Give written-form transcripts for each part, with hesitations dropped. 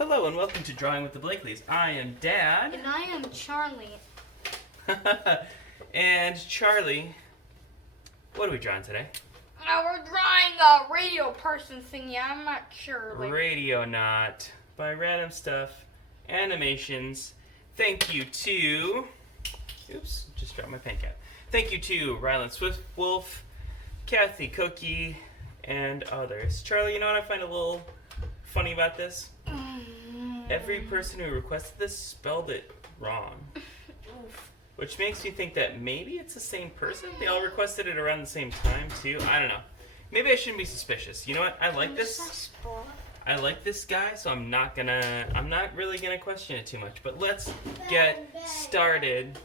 Hello and welcome to Drawing with the Blakeleys. I am Dad. And I am Charlie. And Charlie, what are we drawing today? We're drawing a radio person thingy. I'm not sure. Radionaut by Random Stuff Animations. Thank you to... Oops, just dropped my pen cap. Thank you to Ryland Swift Wolf, Kathy Cookie, and others. Charlie, you know what I find a little funny about this? Every person who requested this spelled it wrong. Which makes me think that maybe it's the same person. They all requested it around the same time too. I don't know. Maybe I shouldn't be suspicious. You know what? I like this. I like this guy, so I'm not really gonna question it too much. But let's get started.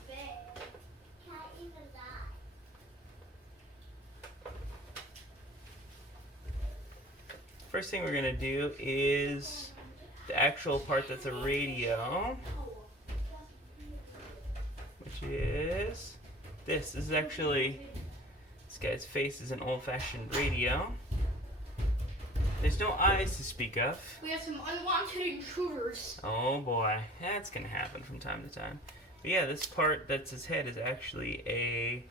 First thing we're gonna do is the actual part that's a radio, which is this. This is actually, this guy's face is an old-fashioned radio. There's no eyes to speak of. We have some unwanted intruders. Oh boy, that's gonna happen from time to time. But yeah, this part that's his head is actually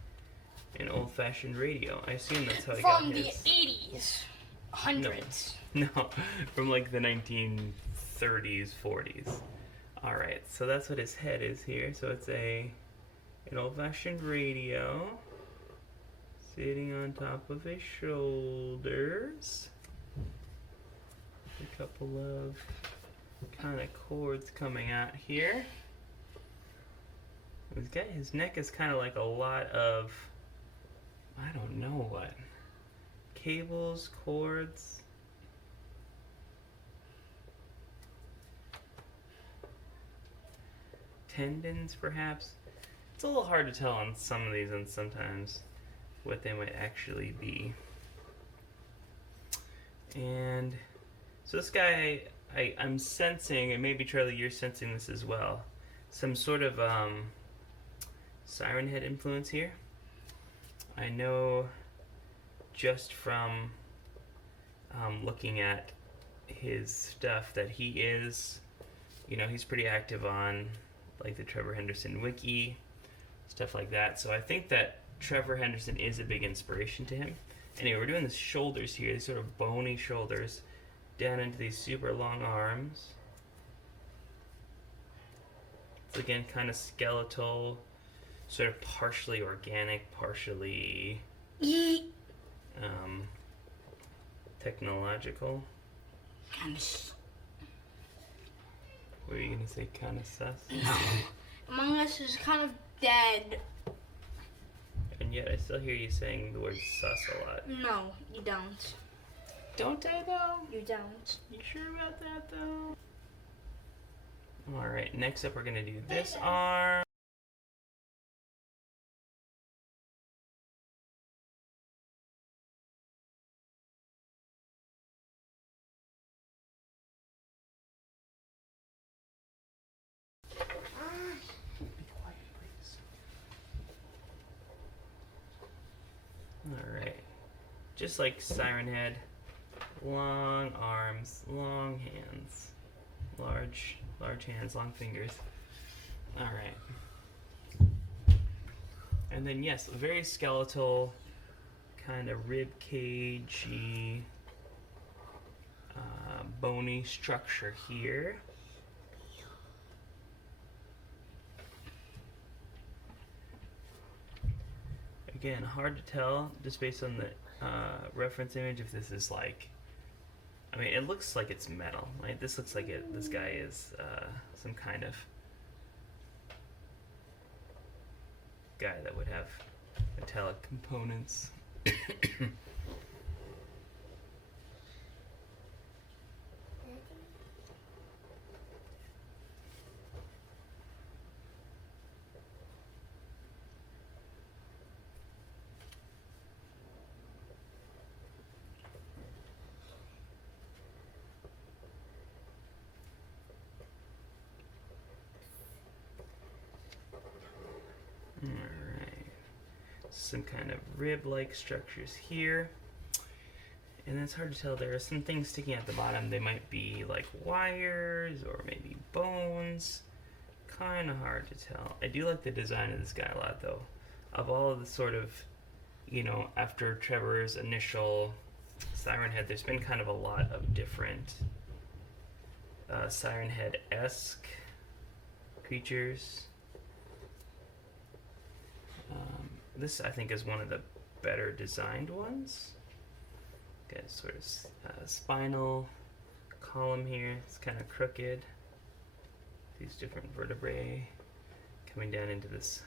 an old-fashioned radio. I assume that's how he got his. From the 80s. Hundreds. No, from like the 1930s, 40s. Alright, so that's what his head is here. So it's an old-fashioned radio sitting on top of his shoulders. A couple of kind of cords coming out here. His neck is kind of like a lot of, I don't know what. Cables, cords. Tendons, perhaps. It's a little hard to tell on some of these and sometimes what they might actually be. And so this guy, I'm sensing, and maybe Charlie, you're sensing this as well, some sort of Siren Head influence here. I know just from looking at his stuff that he is, he's pretty active on like the Trevor Henderson wiki, stuff like that. So I think that Trevor Henderson is a big inspiration to him. Anyway, we're doing the shoulders here, these sort of bony shoulders, down into these super long arms. It's again kind of skeletal, sort of partially organic, partially technological. What were you gonna say? Kind of sus? Among Us is kind of dead. And yet I still hear you saying the word sus a lot. No, you don't. Don't I though? You don't. You sure about that though? Alright, next up we're gonna do this arm. Alright, just like Siren Head, long arms, long hands, large hands, long fingers. Alright. And then yes, a very skeletal, kind of rib cagey, bony structure here. Again, hard to tell just based on the reference image if this is like, I mean, it looks like it's metal, right? This looks like this guy is some kind of guy that would have metallic components. Alright, some kind of rib-like structures here. And it's hard to tell. There are some things sticking at the bottom. They might be like wires or maybe bones. Kind of hard to tell. I do like the design of this guy a lot, though. Of all of the sort of, you know, after Trevor's initial Siren Head, there's been kind of a lot of different Siren Head-esque creatures. This, I think, is one of the better designed ones. Got sort of spinal column here. It's kind of crooked. These different vertebrae coming down into this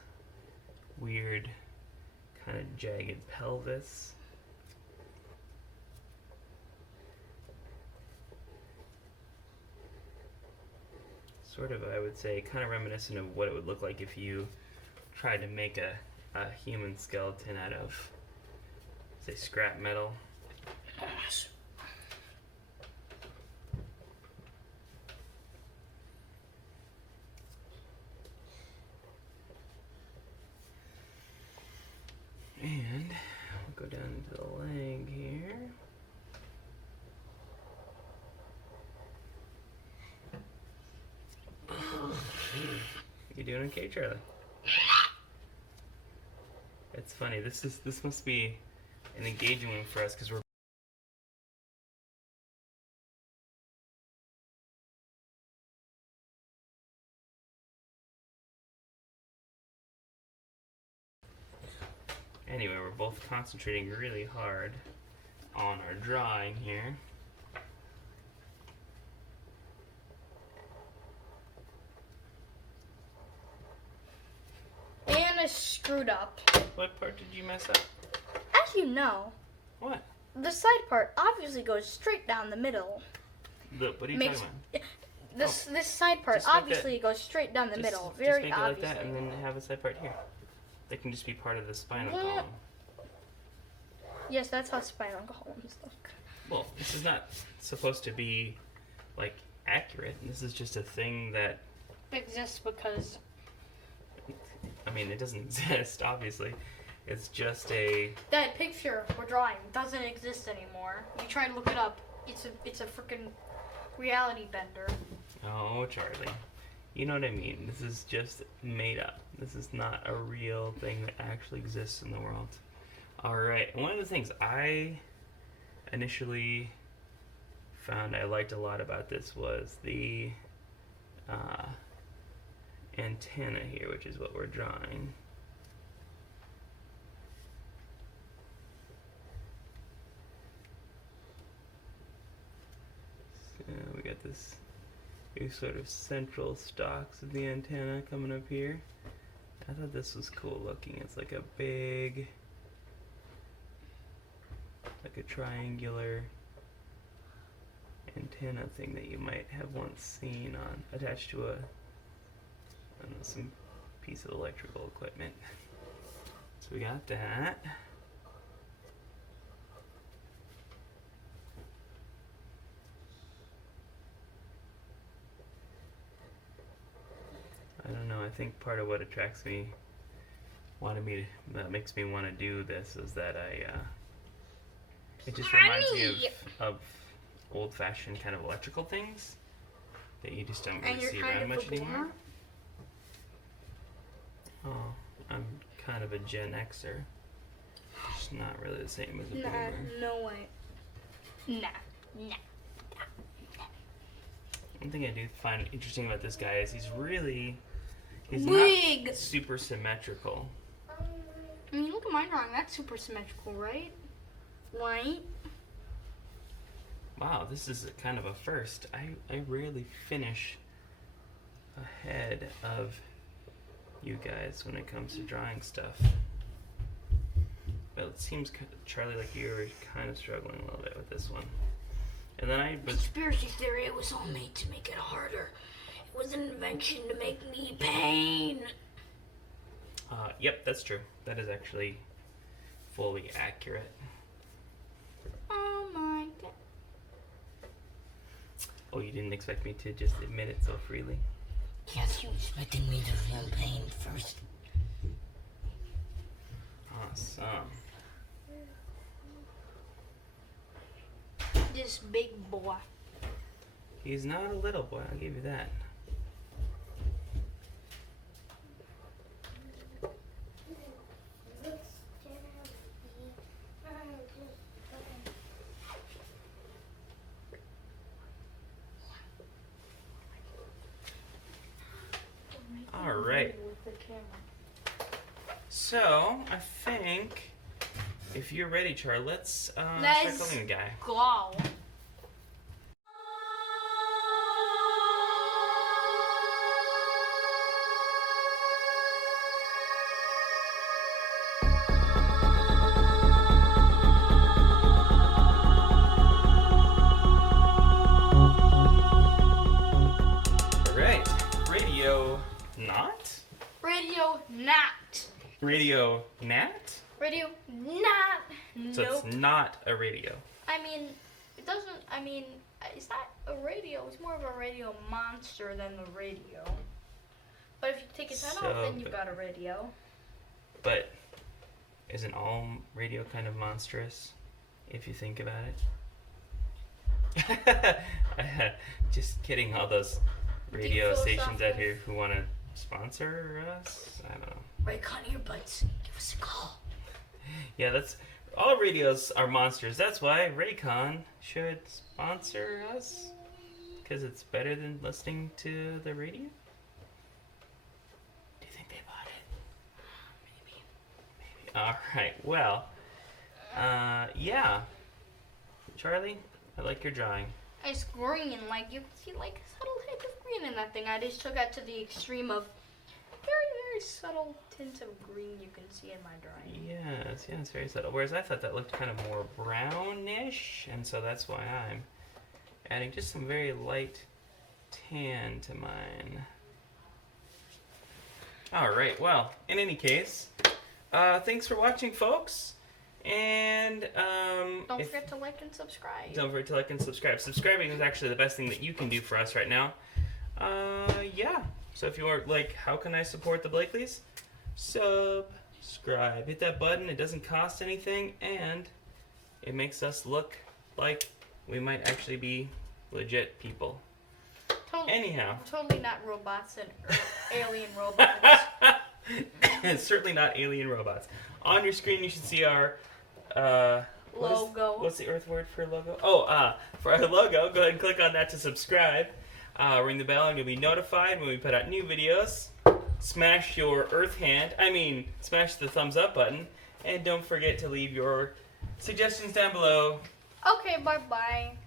weird kind of jagged pelvis. Sort of, I would say, kind of reminiscent of what it would look like if you tried to make a human skeleton out of, say, scrap metal. And we'll go down into the leg here. You doing okay, Charlie? It's funny. This must be an engaging one for us because we're. Anyway, we're both concentrating really hard on our drawing here. And I screwed up. What part did you mess up? As you know, What? the side part obviously goes straight down the middle. What are you Makes- talking about? This side part Just make obviously goes straight down the middle. Just Very make it obviously. like that and then have a side part here. They can just be part of the spinal Yeah. column. Yes, that's how spinal columns look. Well, this is not supposed to be, like, accurate. This is just a thing that, It exists because I mean, it doesn't exist, obviously. It's just a... that picture we're drawing doesn't exist anymore. You try to look it up. It's a freaking reality bender. Oh, Charlie. You know what I mean. This is just made up. This is not a real thing that actually exists in the world. Alright, one of the things I initially found I liked a lot about this was the antenna here, which is what we're drawing. So we got this these sort of central stalks of the antenna coming up here. I thought this was cool looking. It's like a big, like a triangular antenna thing that you might have once seen on attached to a, I don't know, some piece of electrical equipment. So we got that. I don't know, I think part of what attracts me, that makes me want to do this is that it just reminds me of old-fashioned kind of electrical things that you just don't really see around much anymore. Oh, I'm kind of a Gen Xer. It's not really the same as a boomer. No way. Nah. One thing I do find interesting about this guy is he's big. Not super symmetrical. I mean, look at my drawing. That's super symmetrical, right? Right? Wow, this is kind of a first. I rarely finish ahead of you guys when it comes to drawing stuff. But it seems, Charlie, like you were kind of struggling a little bit with this one. And then Conspiracy theory, it was all made to make it harder. It was an invention to make me pain. Yep, that's true. That is actually fully accurate. Oh my god. Oh, you didn't expect me to just admit it so freely? Yes, you expected me to feel pain first. Awesome. this big boy. He's not a little boy, I'll give you that. All right. So, I think if you're ready, Char, let's start calling the guy. Go. Radionaut? Radionaut. So Nope. it's not a radio. I mean, it doesn't. I mean, it's not a radio. It's more of a radio monster than the radio. But if you take its head off, then you've got a radio. But isn't all radio kind of monstrous, if you think about it? Just kidding. All those radio stations out here who want to sponsor us. I don't know. Raycon earbuds. Give us a call. Yeah, that's all radios are monsters. That's why Raycon should sponsor us, because it's better than listening to the radio. Do you think they bought it? Maybe. All right. Well, yeah. Charlie, I like your drawing. It's green, like you can see, like a subtle hint of green in that thing. I just took that to the extreme of very subtle tint of green you can see in my drawing. Yes, it's very subtle. Whereas I thought that looked kind of more brownish, and so that's why I'm adding just some very light tan to mine. All right. Well, in any case, thanks for watching, folks. And don't forget to like and subscribe. Don't forget to like and subscribe. Subscribing is actually the best thing that you can do for us right now. Yeah. So if you are like, how can I support the Blakeleys? Subscribe. Hit that button. It doesn't cost anything, and it makes us look like we might actually be legit people. Anyhow. Totally not robots and alien robots. It's certainly not alien robots. On your screen, you should see our logo. What's the Earth word for logo? Oh, for our logo, go ahead and click on that to subscribe. Ring the bell and you'll be notified when we put out new videos. Smash your smash the thumbs up button. And don't forget to leave your suggestions down below. Okay, bye-bye.